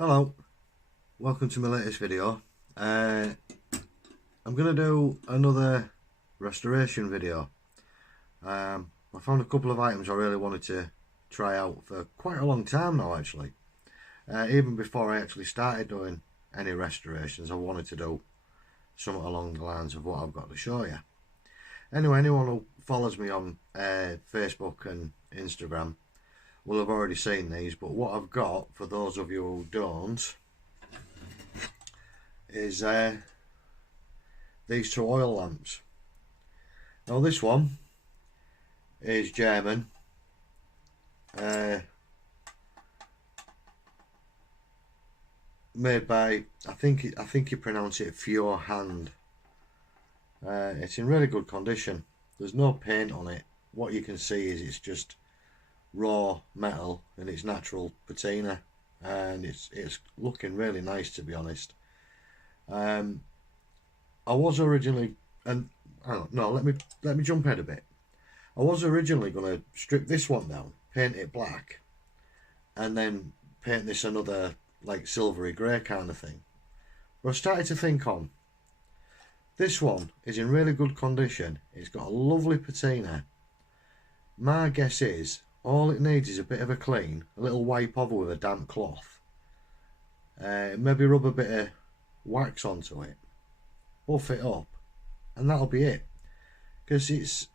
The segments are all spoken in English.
Hello, welcome to my latest video. I'm going to do another restoration video. I found a couple of items I really wanted to try out for quite a long time now actually. Even before I actually started doing any restorations, I wanted to do something along the lines of what I've got to show you. Anyway, anyone who follows me on Facebook and Instagram will have already seen these, but what I've got, for those of you who don't, is these two oil lamps. Now this one is German, made by, I think you pronounce it Fjord Hand. It's in really good condition. There's no paint on it. What you can see is it's just raw metal and it's natural patina, and it's looking really nice, to be honest. I was originally, and I don't know, let me jump ahead a bit. I was originally going to strip this one down, paint it black, and then paint this another like silvery grey kind of thing. But I started to think on, this one is in really good condition. It's got a lovely patina. My guess is all it needs is a bit of a clean, a little wipe over with a damp cloth. Maybe rub a bit of wax onto it, buff it up, and that'll be it. Because it's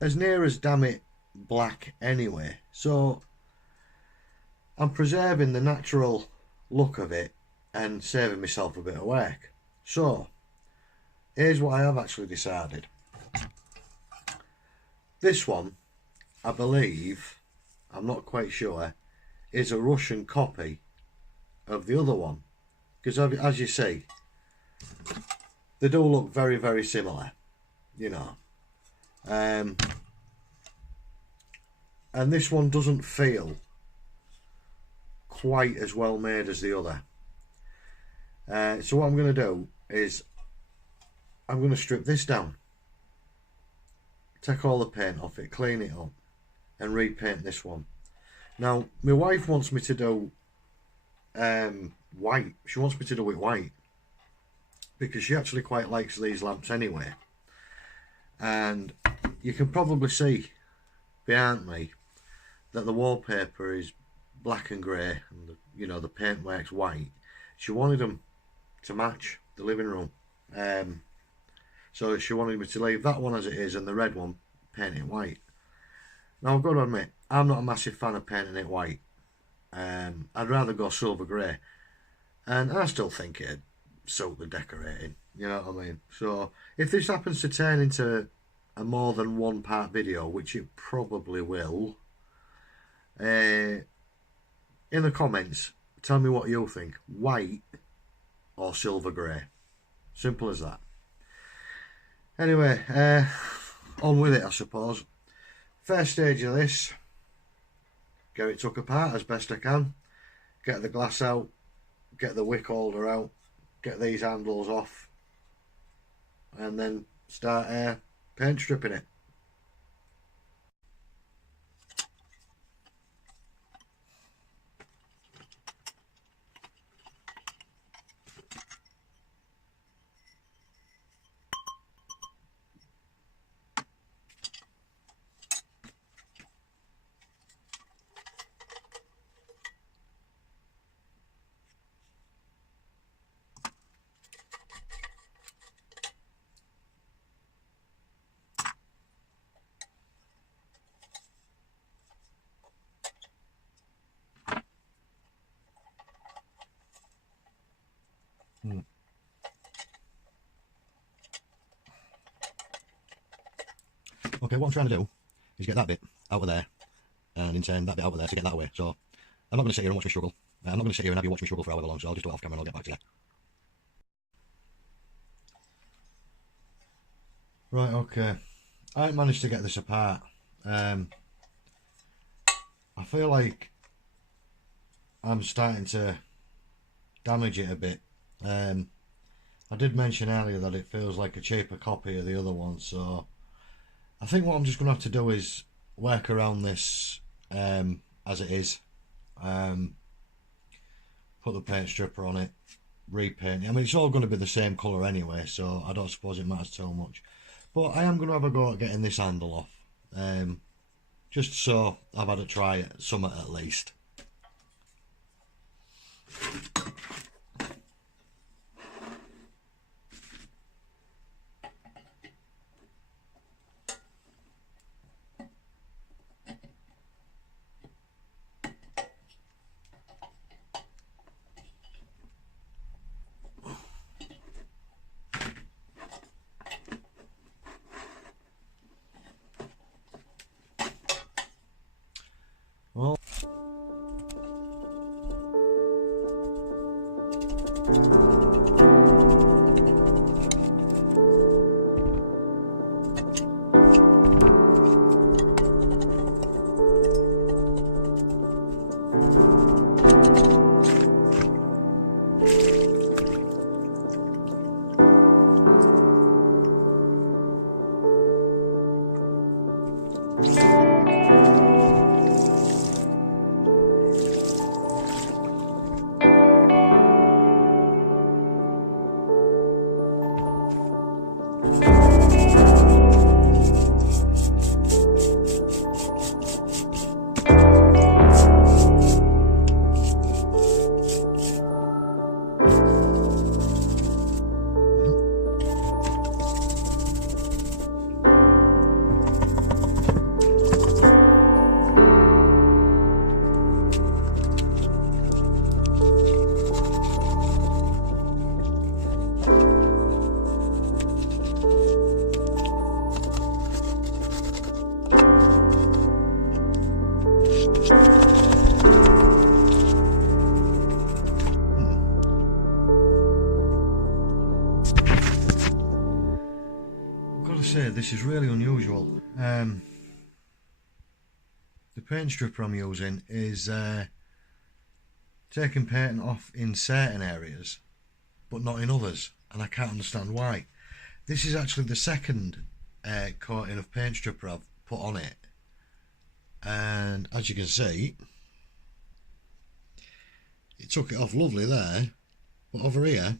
as near as damn it black anyway, so I'm preserving the natural look of it and saving myself a bit of work. So here's what I have actually decided. This one, I believe, I'm not quite sure, is a Russian copy of the other one, because as you see, they do look very, very similar, you know. And this one doesn't feel quite as well made as the other. So what I'm going to do is I'm going to strip this down, take all the paint off it, clean it up, and repaint this one. Now my wife wants me to do white. She wants me to do it white because she actually quite likes these lamps anyway, and you can probably see behind me that the wallpaper is black and grey, and the paintwork's white. She wanted them to match the living room, so she wanted me to leave that one as it is and the red one paint it white. Now I've got to admit, I'm not a massive fan of painting it white. I'd rather go silver grey, and I still think it'd suit the decorating, you know what I mean? So if this happens to turn into a more than one part video, which it probably will, in the comments tell me what you'll think, white or silver grey. Simple as that. Anyway, on with it, I suppose. First stage of this, get it took apart as best I can, get the glass out, get the wick holder out, get these handles off, and then start paint stripping it. Okay, what I'm trying to do is get that bit out of there and in turn that bit out of there to get that away. So I'm not going to sit here and watch me struggle. I'm not going to sit here and have you watch me struggle for however long, so I'll just do it off camera and I'll get back to you. Right, okay. I managed to get this apart. I feel like I'm starting to damage it a bit. I did mention earlier that it feels like a cheaper copy of the other one, so I think what I'm just going to have to do is work around this as it is. put the paint stripper on it, repaint it. I mean, it's all going to be the same colour anyway, so I don't suppose it matters too much. But I am going to have a go at getting this handle off, just so I've had a try at some at least. Well, say this is really unusual. The paint stripper I'm using is taking paint off in certain areas but not in others, and I can't understand why. This is actually the second coating of paint stripper I've put on it, and as you can see, it took it off lovely there, but over here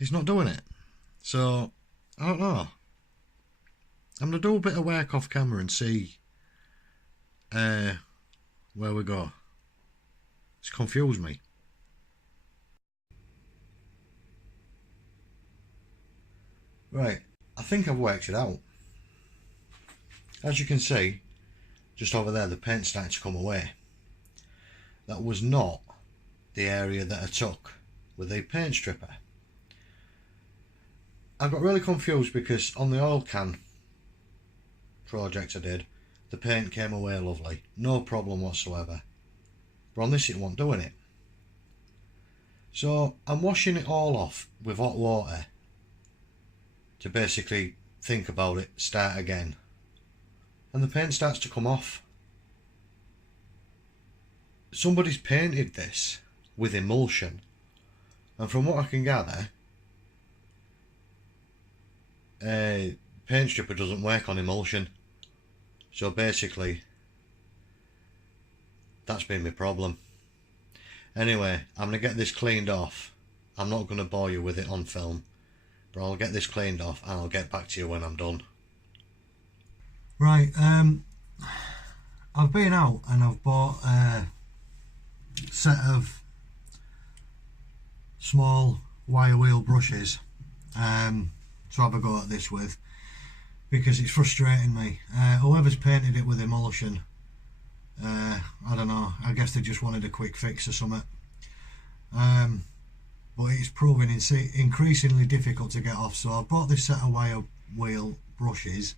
it's not doing it. So I don't know. I'm going to do a bit of work off camera and see where we go. It's confused me. Right, I think I've worked it out. As you can see, just over there, the paint's starting to come away. That was not the area that I took with the paint stripper. I got really confused because on the oil can project I did, the paint came away lovely, no problem whatsoever. But on this it wasn't doing it. So I'm washing it all off with hot water to basically think about it, start again. And the paint starts to come off. Somebody's painted this with emulsion, and from what I can gather, paint stripper doesn't work on emulsion, so basically that's been my problem. Anyway, I'm going to get this cleaned off. I'm not going to bore you with it on film, but I'll get this cleaned off and I'll get back to you when I'm done. Right, I've been out and I've bought a set of small wire wheel brushes to have a go at this with, because it's frustrating me. Whoever's painted it with emulsion, I don't know, I guess they just wanted a quick fix or something, but it's proving increasingly difficult to get off. So I've bought this set of wire wheel brushes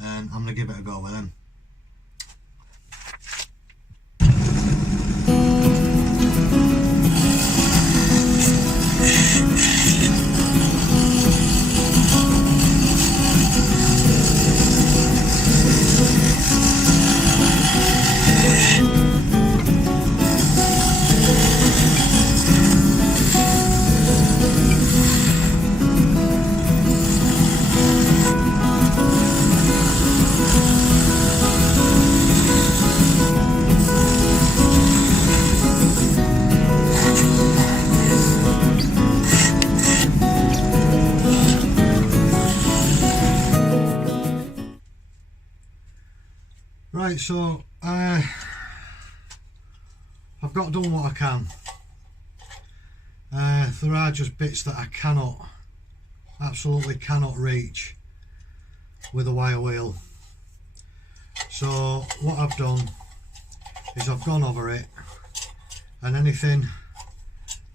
and I'm going to give it a go with them. Right, so I've got done what I can. There are just bits that I absolutely cannot reach with a wire wheel. So what I've done is I've gone over it, and anything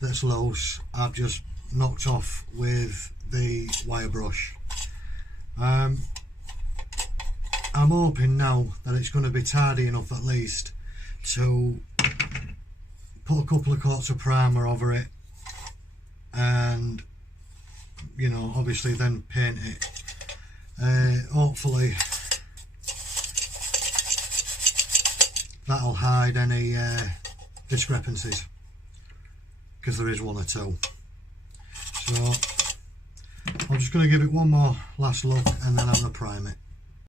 that's loose I've just knocked off with the wire brush. I'm hoping now that it's going to be tidy enough at least to put a couple of coats of primer over it, and you know, obviously then paint it. Hopefully that'll hide any discrepancies, because there is one or two. So I'm just going to give it one more last look and then I'm going to prime it.